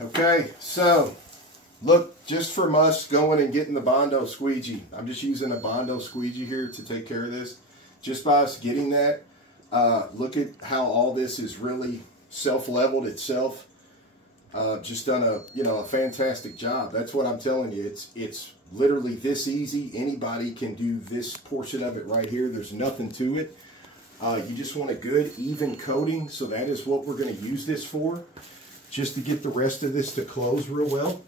Okay, so look, just from us going and getting the Bondo squeegee, I'm just using a Bondo squeegee here to take care of this. Just by us getting that, look at how all this is really self-leveled itself. Just done a fantastic job. That's what I'm telling you. It's literally this easy. Anybody can do this portion of it right here. There's nothing to it. You just want a good even coating, so that is what we're going to use this for, just to get the rest of this to close real well.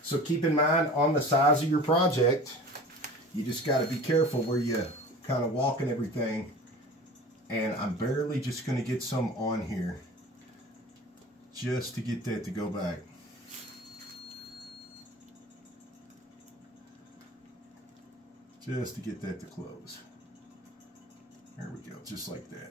So keep in mind, on the size of your project, you just got to be careful where you kind of walk and everything. And I'm barely just going to get some on here, just to get that to go back. Just to get that to close. There we go, just like that.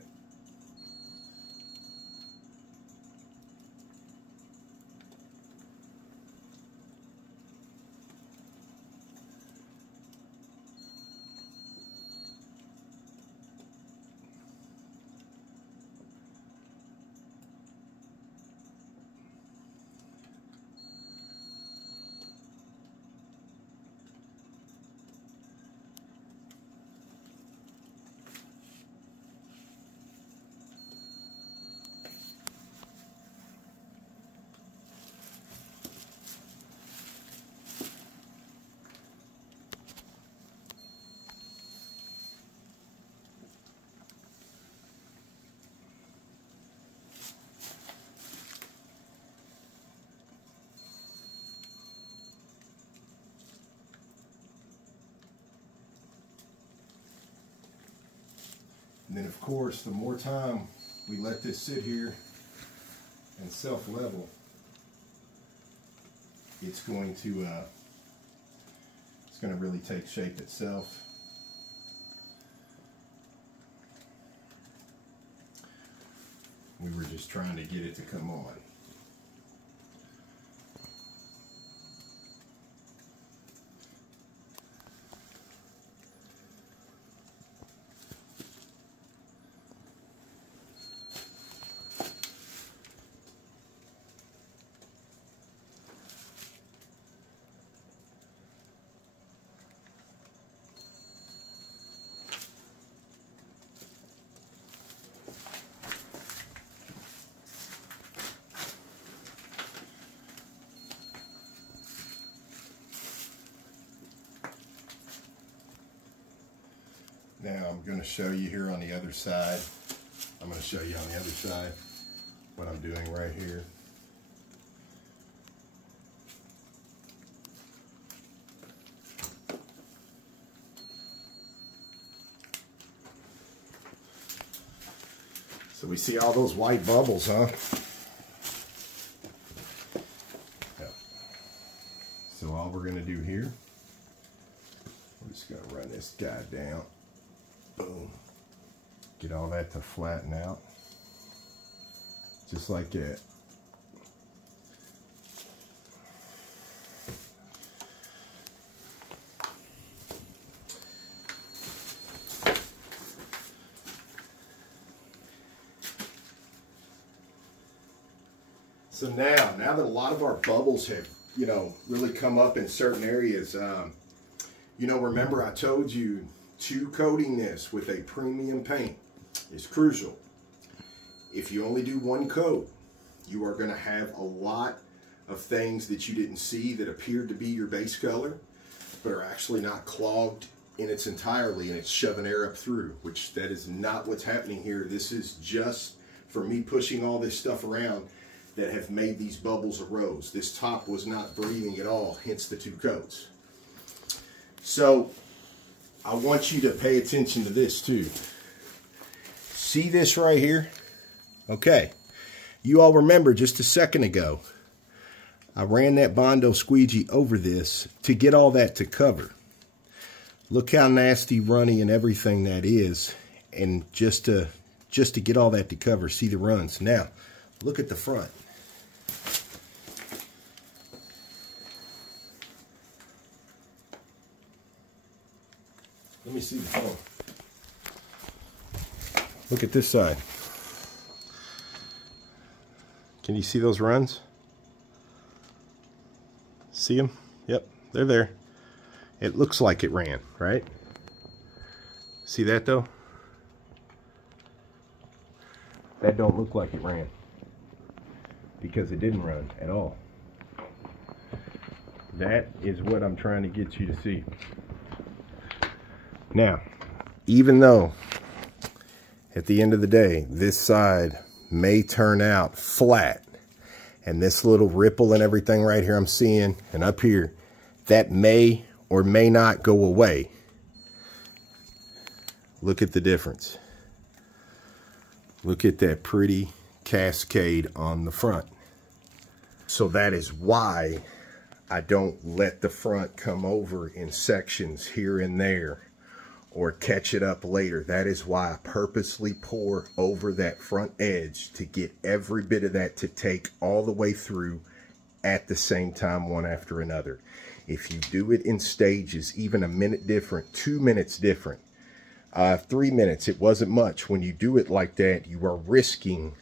And then, of course, the more time we let this sit here and self-level, it's going to really take shape itself. We were just trying to get it to come on. Now I'm going to show you here on the other side. I'm going to show you on the other side what I'm doing right here. So we see all those white bubbles, huh? Yep. So all we're going to do here, we're just going to run this guy down. Boom. Get all that to flatten out. Just like that. So now that a lot of our bubbles have, really come up in certain areas, remember I told you, coating this with a premium paint is crucial. If you only do one coat, you are going to have a lot of things that you didn't see that appeared to be your base color, but are actually not clogged in its entirety, and it's shoving air up through, which that is not what's happening here. This is just for me pushing all this stuff around that have made these bubbles arose. This top was not breathing at all, hence the two coats. So I want you to pay attention to this too. See this right here? Okay. You all remember just a second ago, I ran that Bondo squeegee over this to get all that to cover. Look how nasty, runny, and everything that is. And just to get all that to cover. See the runs. Now, look at the front. Let me see the phone. Look at this side. Can you see those runs? See them? Yep, they're there. It looks like it ran, right? See that though? That don't look like it ran, because it didn't run at all. That is what I'm trying to get you to see. Now, even though at the end of the day, this side may turn out flat, and this little ripple and everything right here I'm seeing, and up here, that may or may not go away. Look at the difference. Look at that pretty cascade on the front. So that is why I don't let the front come over in sections here and there or catch it up later. That is why I purposely pour over that front edge, to get every bit of that to take all the way through at the same time, one after another. If you do it in stages, even a minute different, 2 minutes different, 3 minutes, it wasn't much. When you do it like that, you are risking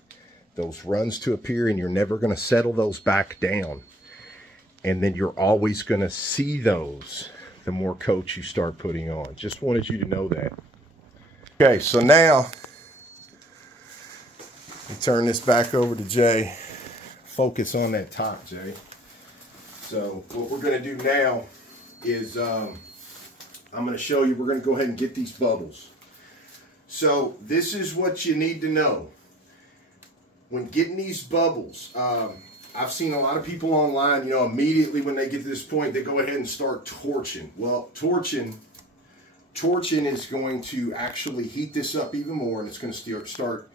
those runs to appear, and you're never going to settle those back down. And then you're always going to see those the more coats you start putting on. Just wanted you to know that. Okay, so now we turn this back over to Jay. Focus on that top, Jay. So what we're going to do now is I'm going to show you, we're going to go ahead and get these bubbles. So this is what you need to know. When getting these bubbles, I've seen a lot of people online, you know, immediately when they get to this point, they go ahead and start torching. Well, torching is going to actually heat this up even more, and it's going to start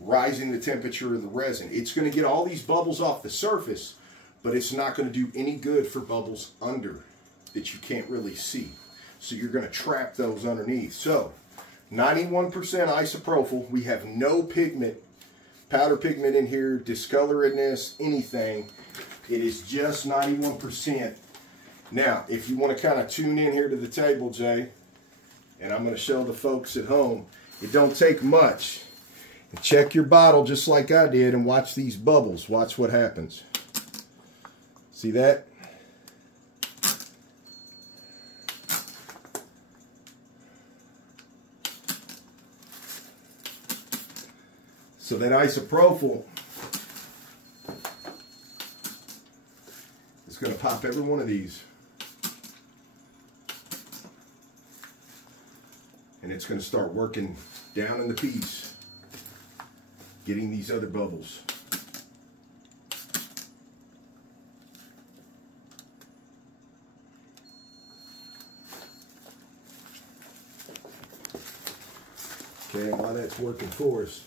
rising the temperature of the resin. It's going to get all these bubbles off the surface, but it's not going to do any good for bubbles under that you can't really see. So you're going to trap those underneath. So 91% isopropyl. We have no pigment, powder pigment in here, discoloredness, anything. It is just 91%. Now, if you want to kind of tune in here to the table, Jay, and I'm going to show the folks at home, it don't take much. And check your bottle just like I did and watch these bubbles. Watch what happens. See that? So that isopropyl is going to pop every one of these. And it's going to start working down in the piece, getting these other bubbles. Okay, and while that's working for us,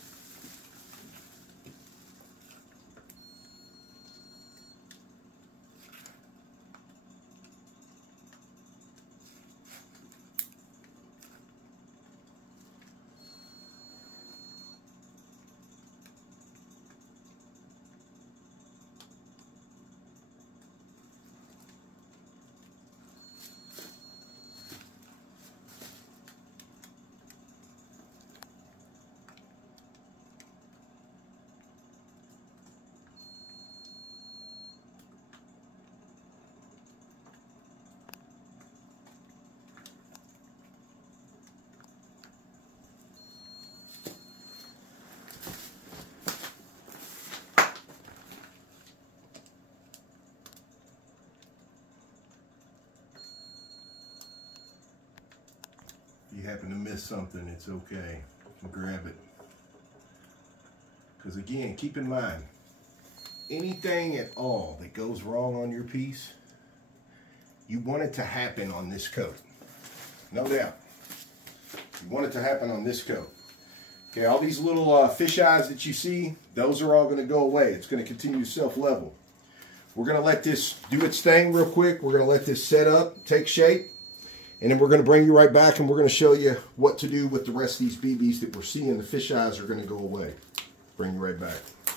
if you happen to miss something, it's okay. You can grab it. Because again, keep in mind, anything at all that goes wrong on your piece, you want it to happen on this coat. No doubt. You want it to happen on this coat. Okay, all these little fish eyes that you see, those are all going to go away. It's going to continue to self-level. We're going to let this do its thing real quick. We're going to let this set up, take shape. And then we're going to bring you right back, and we're going to show you what to do with the rest of these BBs that we're seeing. The fish eyes are going to go away. Bring you right back.